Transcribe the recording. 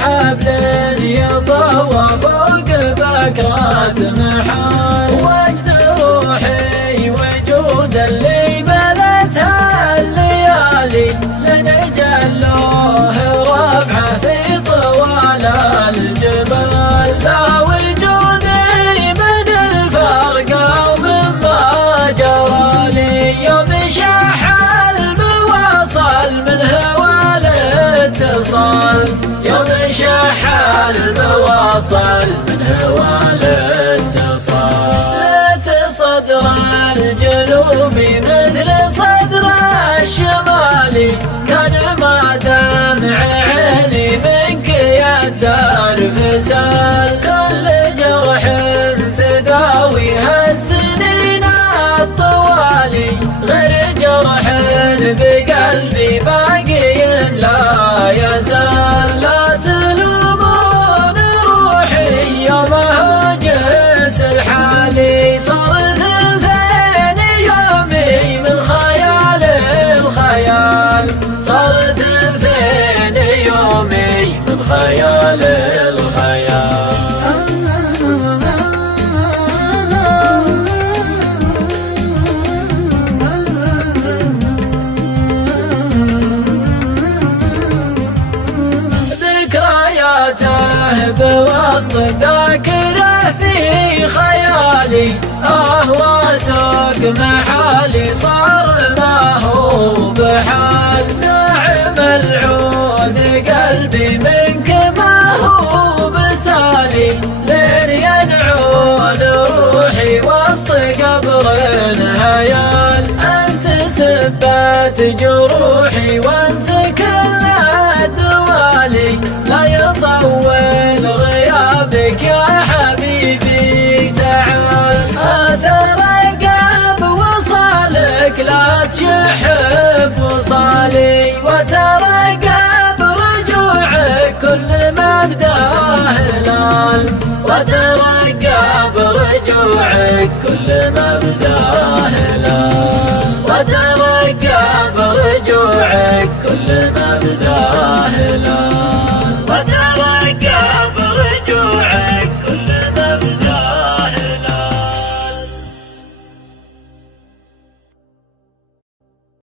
حبل يطوى فوق بكرات محال وجد روحي وجود اللي ملتها الليالي لنجلوه ربعه في طوال الجبال لا وجودي من الفرقة ومما جرى لي يوم شاح المواصل من هوى الاتصال يوم شاح المواصل من هوى الاتصال صدر الجنوبي مثل صدر الشمالي كان ما دمع عيني منك يدار فسال كل جرح تداويها السنين الطوالي غير جرح بقلبي باقي لا يزال لا تلومون روحي يوم هجس الحالي صرت ثاني يومي من خيال الخيال صرت ثاني يومي من خيال الخيال بوسط الذاكرة في خيالي وسوق محالي صار ما هو بحال نعم العود قلبي منك ما هو بسالي لين ينعون روحي وسط قبر هيال أنت سبت جروحي وأنت كل الدوالي لا يطول غيابك يا حبيبي تعال أترقب وصالك لا تشحب وصالي وترقب رجوعك كل ما بداه هلال وترقب رجوعك كل ما بداه هلال وترقب رجوعك كل ما بداه هلال وترقب رجوعك